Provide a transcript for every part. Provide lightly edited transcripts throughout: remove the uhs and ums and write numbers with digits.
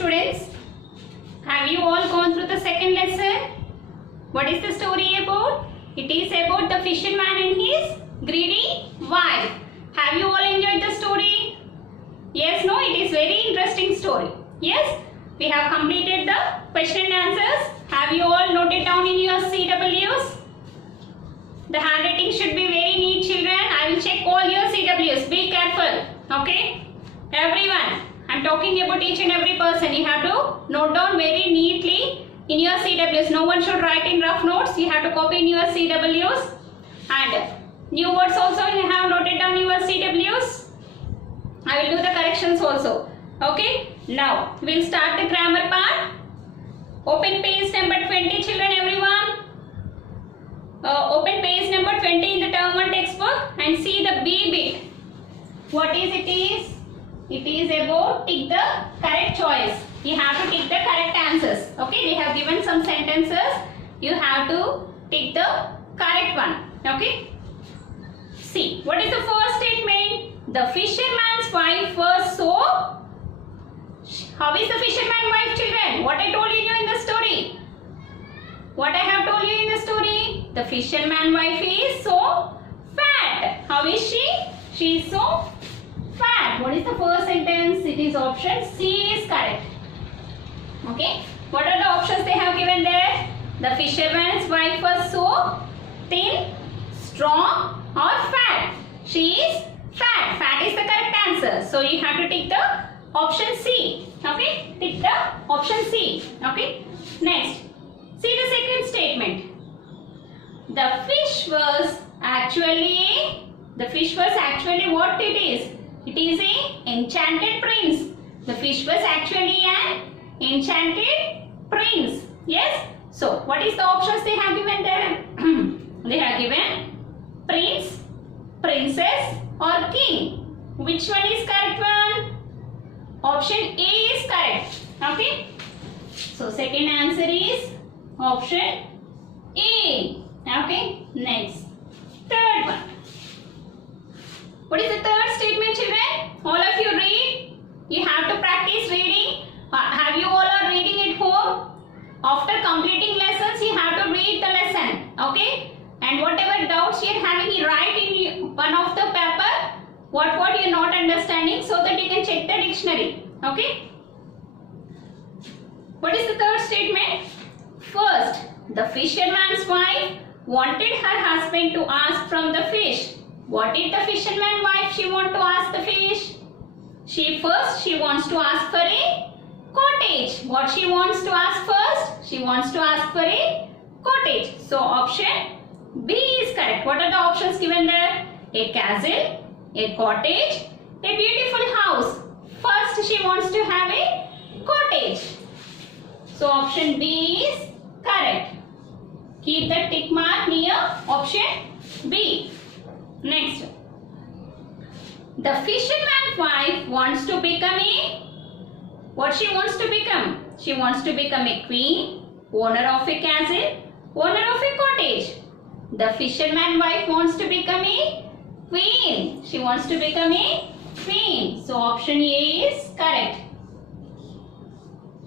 students. Have you all gone through the second lesson? What is the story about? It is about the fisherman and his greedy wife. Have you all enjoyed the story? Yes, no, it is very interesting story. Yes, we have completed the question and answers. Have you all noted down in your CWs? The handwriting should be very neat, children. I will check all your CWs. Be careful. Okay? Everyone. I am talking about each and every person. You have to note down very neatly in your CWs. No one should write in rough notes. You have to copy in your CWs. And new words also you have noted down in your CWs. I will do the corrections also. Okay? Now, we will start the grammar part. Open page number 20, children, everyone. Open page number 20 in the term 1 textbook and see the B bit. What is it is? It is about tick the correct choice. You have to tick the correct answers. Okay, they have given some sentences. You have to tick the correct one. Okay. See, what is the first statement? The fisherman's wife was so. How is the fisherman's wife, children? What I told you in the story. What I have told you in the story? The fisherman's wife is so fat. How is she? She is so fat. What is the first sentence? It is option C is correct. Okay. What are the options they have given there? The fisherman's wife was so thin, strong or fat. She is fat. Fat is the correct answer. So you have to tick the option C. Okay. Tick the option C. Okay. Next. See the second statement. The fish was actually what it is? It is an enchanted prince. The fish was actually an enchanted prince. Yes? So, what is the options they have given there? They have given prince, princess or king. Which one is correct one? Option A is correct. Okay? So, second answer is option A. Okay? Next. Third one. What is the third statement, children? All of you read. You have to practice reading. Have you all are reading at home? After completing lessons, you have to read the lesson. Okay? And whatever doubts you are having, you write in one of the paper what you are not understanding so that you can check the dictionary. Okay? What is the third statement? First, the fisherman's wife wanted her husband to ask from the fish. What did the fisherman's wife she want to ask the fish? She wants to ask for a cottage. What she wants to ask first? She wants to ask for a cottage. So option B is correct. What are the options given there? A castle, a cottage, a beautiful house. First she wants to have a cottage. So option B is correct. Keep the tick mark near option B. Next. The fisherman's wife wants to become what she wants to become? She wants to become a queen, owner of a castle, owner of a cottage. The fisherman's wife wants to become a queen. She wants to become a queen. So option A is correct.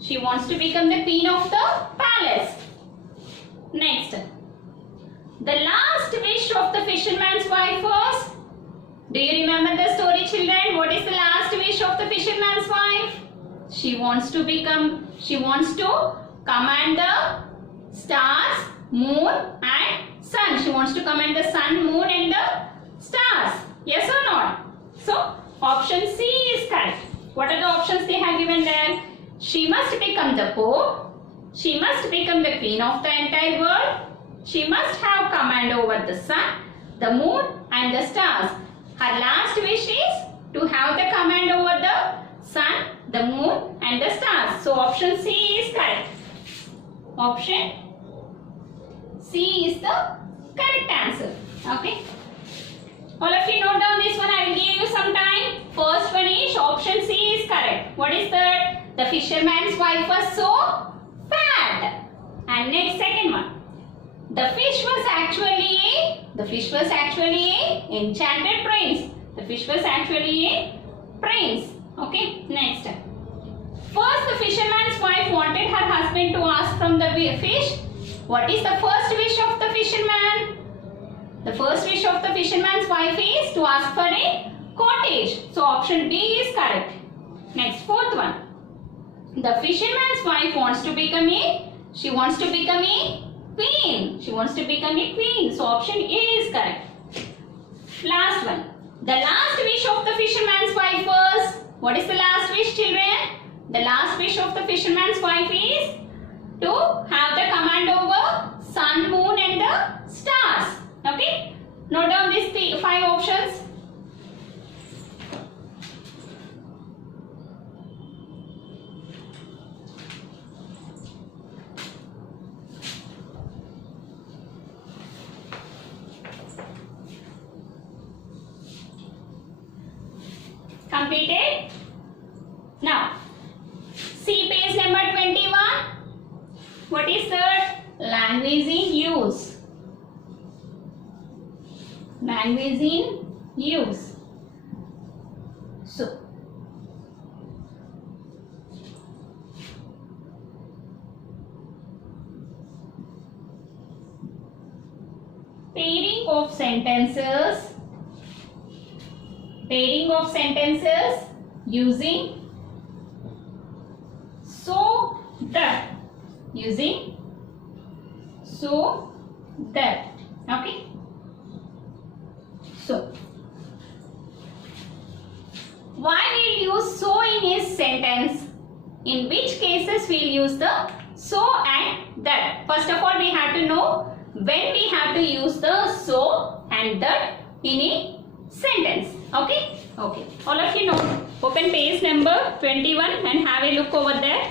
She wants to become the queen of the palace. Next. The last wish of the fisherman's wife was, do you remember the story, children? What is the last wish of the fisherman's wife? She wants to command the stars, moon and sun. She wants to command the sun, moon and the stars. Yes or not? So, option C is correct. What are the options they have given there? She must become the pope. She must become the queen of the entire world. She must have command over the sun, the moon and the stars. Her last wish is to have the command over the sun, the moon and the stars. So option C is correct. Option C is the correct answer. Okay. All of you note down this one. I will give you some time. First one is option C is correct. What is that? The fisherman's wife was so fat. And next, second one. The fish was actually a enchanted prince. The fish was actually a prince. Okay, next. First the fisherman wanted her husband to ask from the fish? What is the first wish of the fisherman? The first wish of the fisherman's wife is to ask for a cottage. So option B is correct. Next, fourth one. The fisherman's wife wants to become a, she wants to become a queen. She wants to become a queen. So option A is correct. Last one. The last wish of the fisherman's wife was, what is the last wish, children? The last wish of the fisherman's wife is to have the command over sun, moon and the stars. Okay? Note down these 5 options. Completed? Now, see page number 21. What is that? Language in use. Language in use. So, pairing of sentences. Pairing of sentences using so that. Using so that. Okay. So, why we'll use so in a sentence? In which cases we'll use the so and that? First of all, we have to know when we have to use the so and that in a sentence. Okay? Okay. All of you know. Open page number 21 and have a look over there.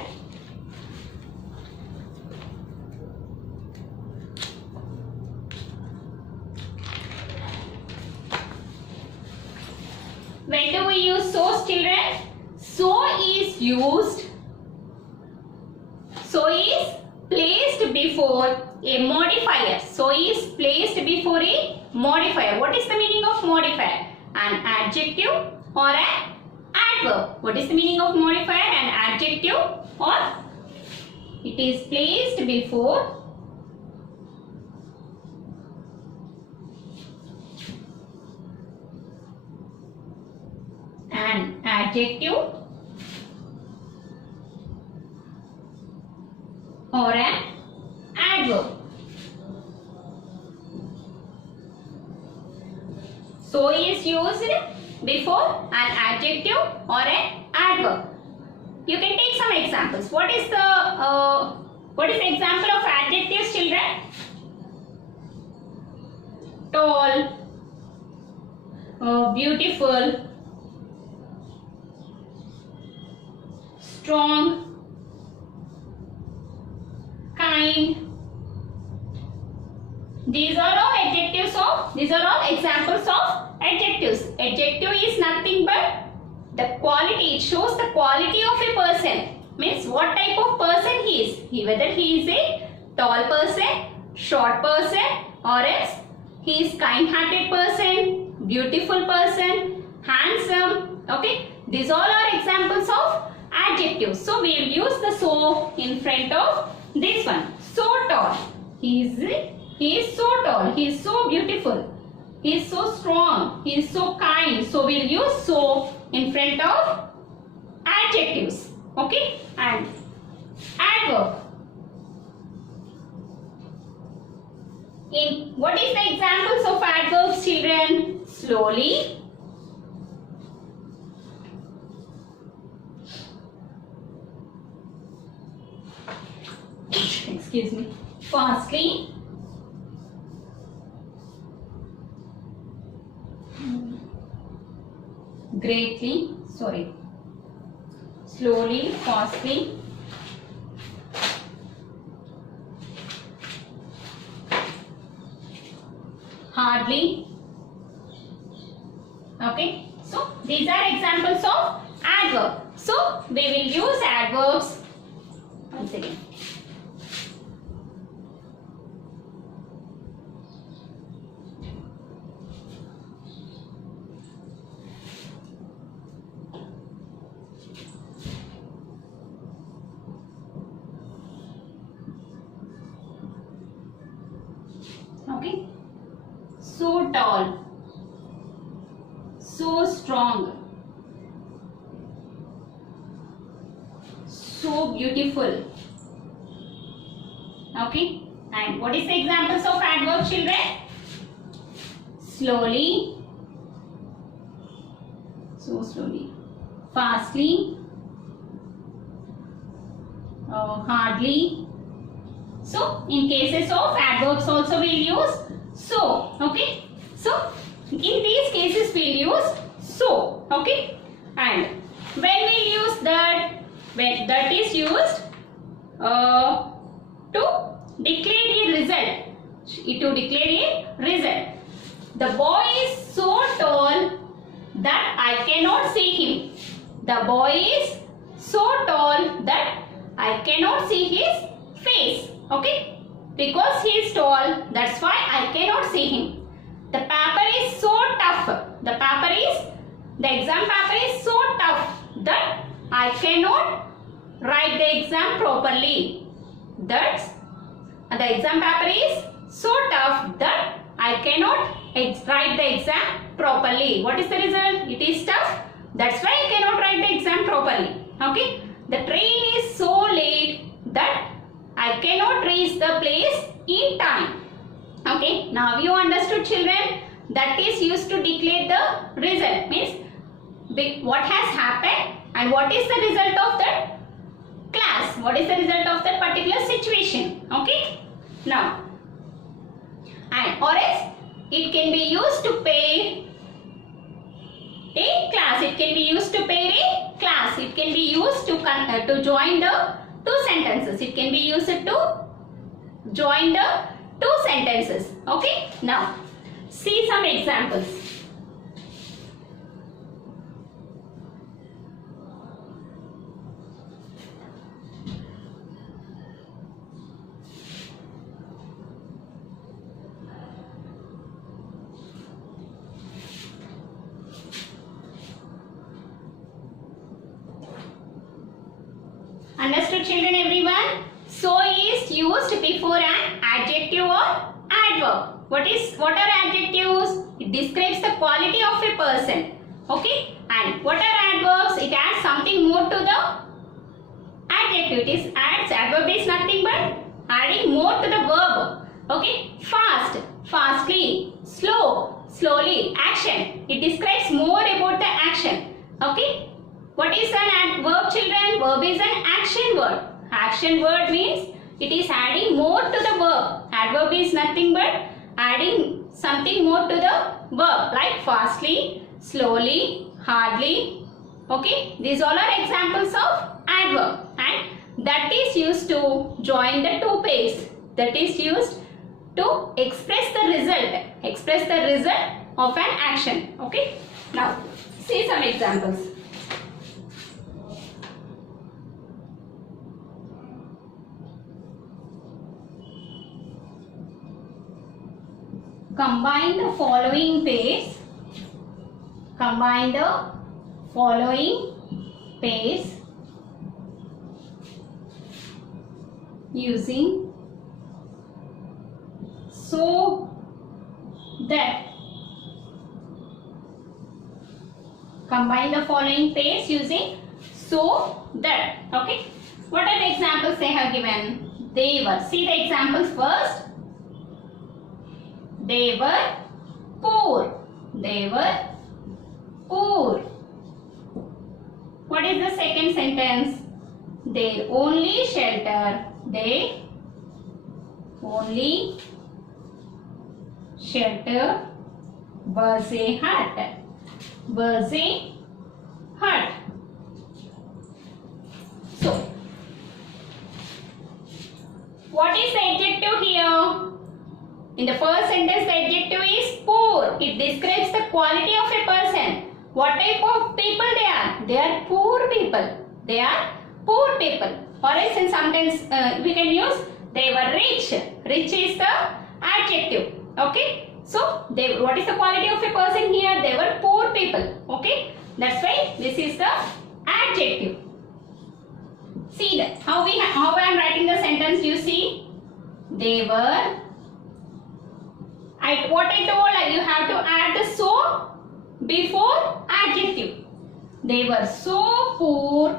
When do we use so, children? So is used. So is placed before a modifier. So is placed before a modifier. What is the meaning of modifier? An adjective or an adverb. What is the meaning of modifier? An adjective or it is placed before an adjective or an adverb. So is used before an adjective or an adverb. You can take some examples. What is the example of adjectives, children? Tall, beautiful, strong, kind. These are all examples of adjectives. Adjective is nothing but the quality. It shows the quality of a person. Means what type of person he is. Whether he is a tall person, short person, or else he is kind-hearted person, beautiful person, handsome. Okay. These all are examples of adjectives. So we will use the so in front of this one. So tall. He is so tall. He is so beautiful. He is so strong. He is so kind. So we will use so in front of adjectives. Okay. And adverb. What is the examples of adverbs, children? Slowly. Excuse me. Fastly. Greatly. Sorry. Slowly. Fastly. Hardly. Okay. So these are examples of adverb. So we will use adverbs once again. tall, so strong, so beautiful. Okay, and what is the examples of adverb, children? Slowly, so slowly, fastly, hardly. So in cases of adverbs also we'll use so. Okay, so in these cases we'll use so. Okay, and when we'll use that, when that is used to declare a result, to declare a result. The boy is so tall that I cannot see him. The boy is so tall that I cannot see his face. Okay, because he is tall, that's why I cannot see him. The paper is so tough. The exam paper is so tough that I cannot write the exam properly. That's the exam paper is so tough that I cannot write the exam properly. What is the result? It is tough. That's why I cannot write the exam properly. Okay. The train is so late that I cannot reach the place in time. Okay. Now you understood, children. That is used to declare the result. Means what has happened and what is the result of that class. What is the result of that particular situation. Okay. Now, and or else it can be used to pair a class. It can be used to pair a class. It can be used to join the two sentences. It can be used to join the two sentences. Okay. Now, see some examples. Understood, children, everyone? So is used before an adjective or adverb. What are adjectives? It describes the quality of a person. Okay? And what are adverbs? It adds something more to the adjective. Adverb is nothing but adding more to the verb. Okay? Fast, fastly, slow, slowly, action. It describes more about the action. Okay? What is an verb, children? Verb is an action word. Action word means it is adding more to the verb. Adverb is nothing but adding something more to the verb, like fastly, slowly, hardly. Okay, these all are examples of adverb, and that is used to join the two pairs. That is used to express the result of an action. Okay, now see some examples. Combine the following pairs. Combine the following pairs using so that. Combine the following pairs using so that. Okay. What are the examples they have given? They were. See the examples first. They were poor. They were poor. What is the second sentence? Their only shelter. Their only shelter was a hut. Was a hut. So, what is the adjective here? In the first sentence, the adjective is poor. It describes the quality of a person. What type of people they are? They are poor people. They are poor people. Or else in sometimes we can use they were rich. Rich is the adjective. Okay. So, what is the quality of a person here? They were poor people. Okay. That's why this is the adjective. See that how I am writing the sentence. You see, they were What I told you have to add the so before adjective. They were so poor.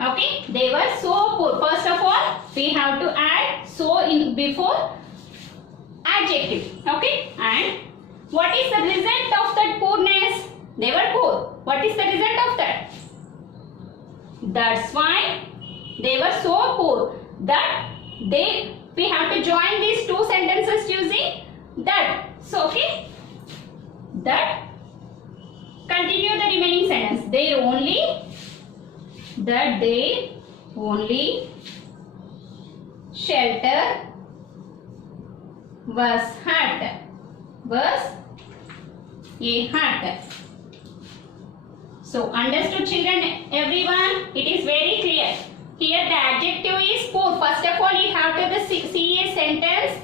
Okay, they were so poor. First of all, we have to add so in before adjective. Okay, and what is the result of that poorness? They were poor. What is the result of that? That's why they were so poor that we have to join these two sentences using that. So okay, that continue the remaining sentence. They only shelter was hut. So understood children, everyone? It is very clear. Here the adjective is poor. First of all, you have to see a sentence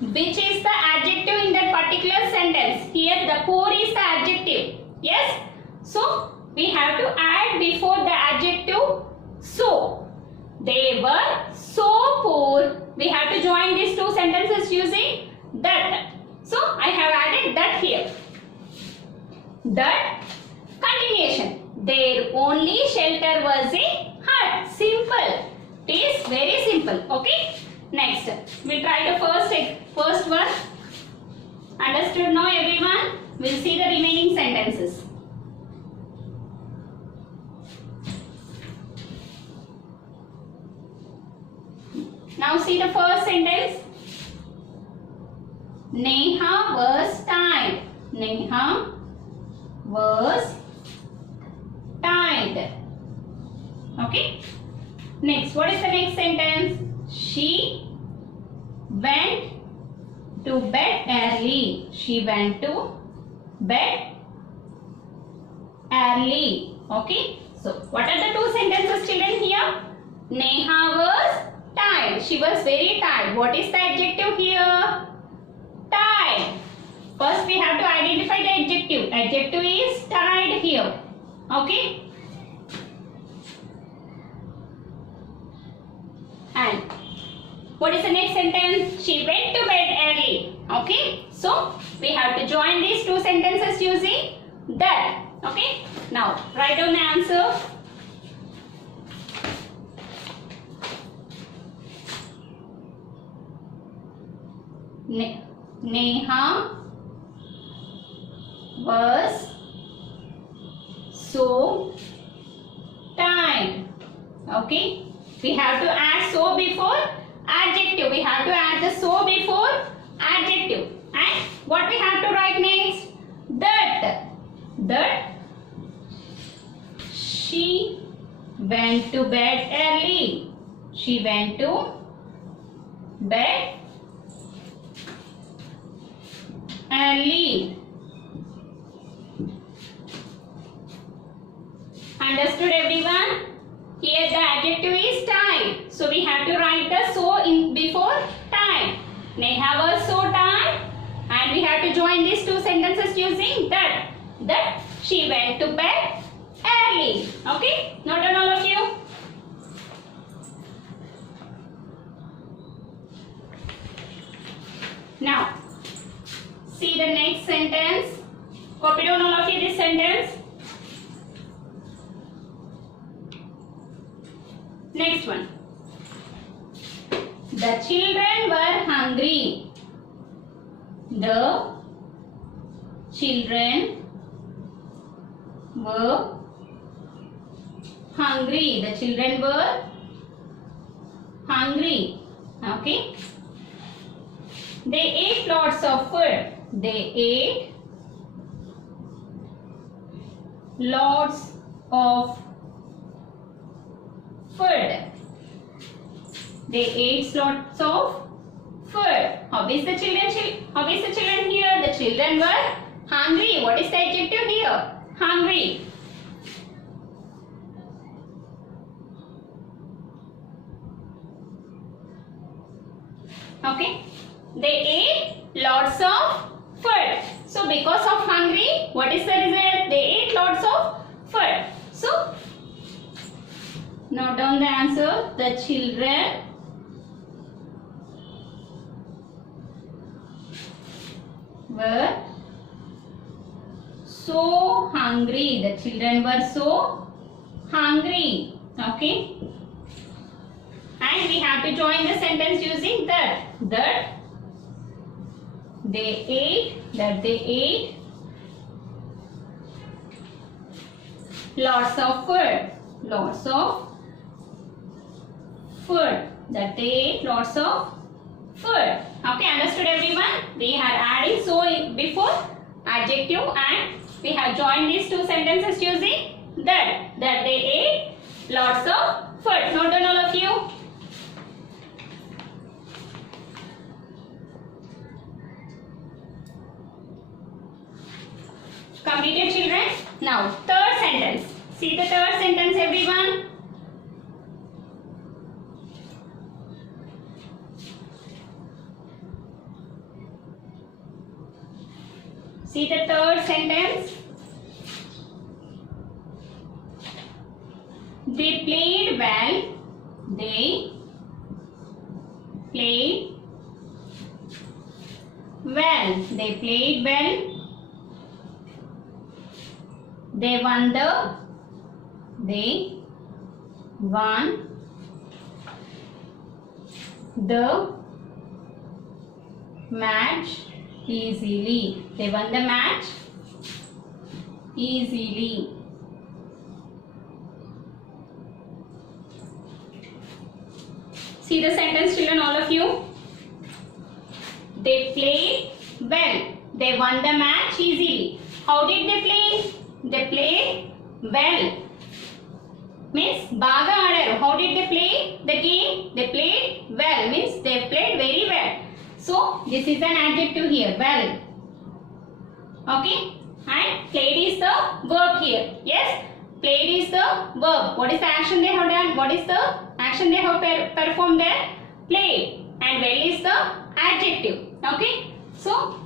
which is the adjective in that particular sentence. Here the poor is the adjective. Yes? So we have to add before the adjective so. They were so poor. We have to join these two sentences using that. So I have added that here. That continuation. Their only shelter was a hut. Simple. It is very simple. Okay. Next, we try the first one. Understood now, everyone? We'll see the remaining sentences. Now see the first sentence. Neha was tired. Neha was tired. Okay. Next, what is the next sentence? She went to bed early. She went to bed early. Okay. So, what are the two sentences, children, here? Neha was tired. She was very tired. What is the adjective here? Tired. First, we have to identify the adjective. Adjective is tired here. Okay. And what is the next sentence? She went to bed early. Okay. So, we have to join these two sentences using that. Okay. Now, write down the answer. Neha was so tired. Okay. We have to add so before adjective. We have to add the so before adjective. And what we have to write next? That she went to bed early. She went to bed early. Understood, everyone? Here the adjective is tired. So we have to write the so in before time. Neha was so tired, and we have to join these two sentences using that. That she went to bed early. Okay? Note down all of you. Now, see the next sentence. Copy down all of you this sentence. Next one. The children were hungry. The children were hungry. The children were hungry. Okay. They ate lots of food. They ate lots of food. They ate lots of food. How is the children here? The children were hungry. What is the adjective here? Hungry. Okay. They ate lots of food. So because of hungry, what is the result? They ate lots of food. So note down the answer. The children were so hungry. The children were so hungry. Okay. And we have to join the sentence using that. That they ate. That they ate lots of food. Lots of food. That they ate lots of food. Okay, understood everyone? We had added so before adjective and we have joined these two sentences using that. That they ate lots of food. Note down all of you. Completed children? Now third sentence. See the third sentence everyone. See the third sentence. They played well. They played well. They played well. They won the match easily. They won the match easily. See the sentence children, all of you. They played well. They won the match easily. How did they play? They played well. Means baga aadaru. How did they play the game? They played well. Means they played very well. So this is an adjective here. Well. Okay. And played is the verb here. Yes. Played is the verb. What is the action they have done? What is the action they have performed there? Played. And well is the adjective. Okay. So,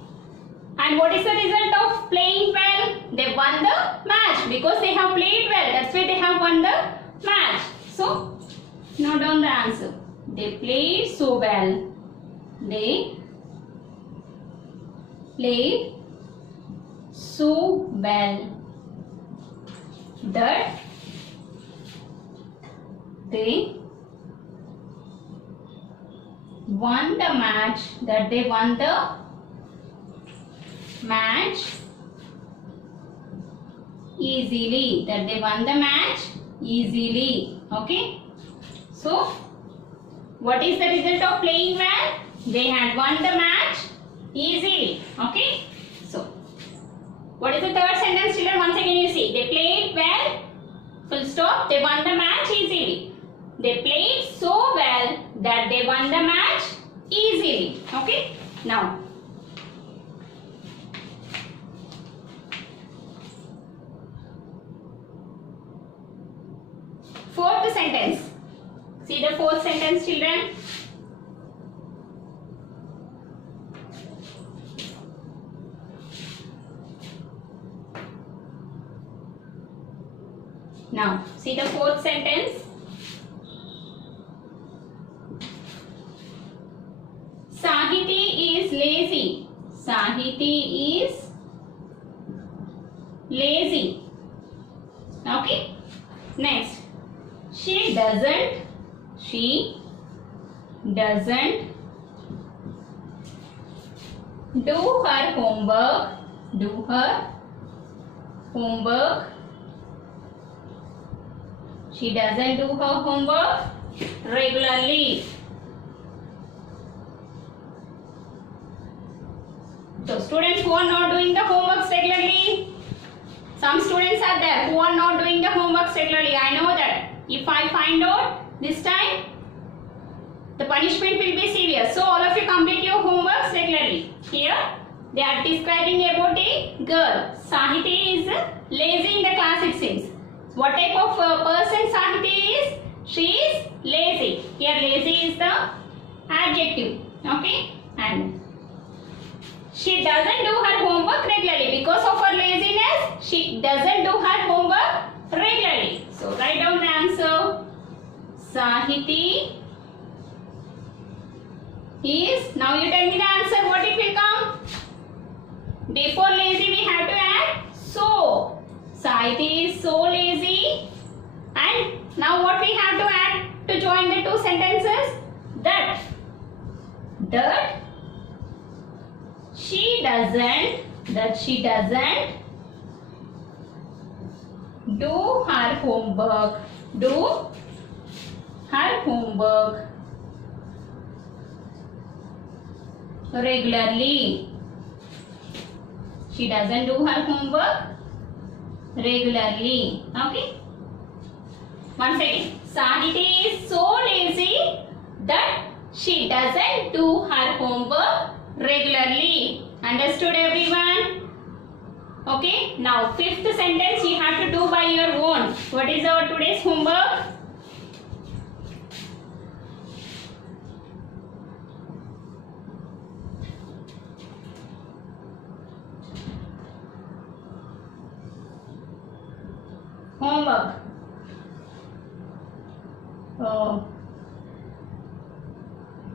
and what is the result of playing well? They won the match because they have played well. That's why they have won the match. So, note down the answer. They played so well. They played so well that they won the match. That they won the match easily. That they won the match easily. Okay. So, what is the result of playing well? They had won the match easily. Okay. So, what is the third sentence children? Once again you see. They played well. Full stop. They won the match easily. They played so well that they won the match easily. Okay. Now, fourth sentence. See the fourth sentence children. Now, see the fourth sentence. Sahiti is lazy. Sahiti is lazy. Okay. Next. She doesn't do her homework. She doesn't do her homework regularly. So students who are not doing the homeworks regularly, some students are there who are not doing the homeworks regularly. I know that. If I find out this time, the punishment will be severe. So all of you complete your homeworks regularly. Here they are describing about a girl. Sahiti is lazy in the class it seems. What type of person Sahiti is? She is lazy. Here lazy is the adjective. Okay. And she doesn't do her homework regularly. Because of her laziness, she doesn't do her homework regularly. So write down the answer. Sahiti is, now you tell me the answer, what it will come? D for lazy, we have to add so. Saiti is so lazy. And now what we have to add to join the two sentences? That she doesn't do her homework. Do her homework regularly. She doesn't do her homework regularly. Okay. Once again, Sahiti is so lazy that she doesn't do her homework regularly. Understood, everyone? Okay. Now, fifth sentence you have to do by your own. What is our today's homework? Homework.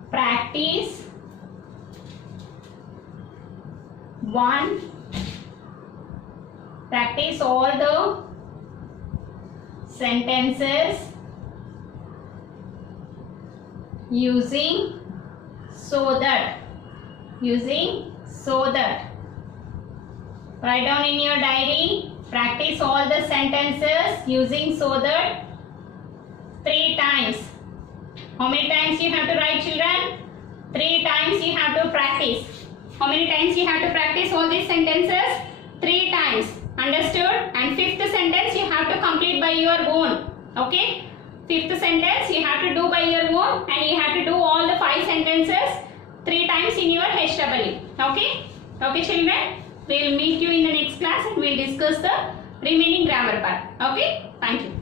Practice 1. Practice all the sentences using so that. Write down in your diary. Practice all the sentences using so that 3 times. How many times you have to write, children? 3 times you have to practice. How many times you have to practice all these sentences? 3 times. Understood? And fifth sentence you have to complete by your own. Okay? Fifth sentence you have to do by your own, and you have to do all the 5 sentences 3 times in your HWE. Okay? Okay, children? We will meet you in the next class and we will discuss the remaining grammar part. Okay? Thank you.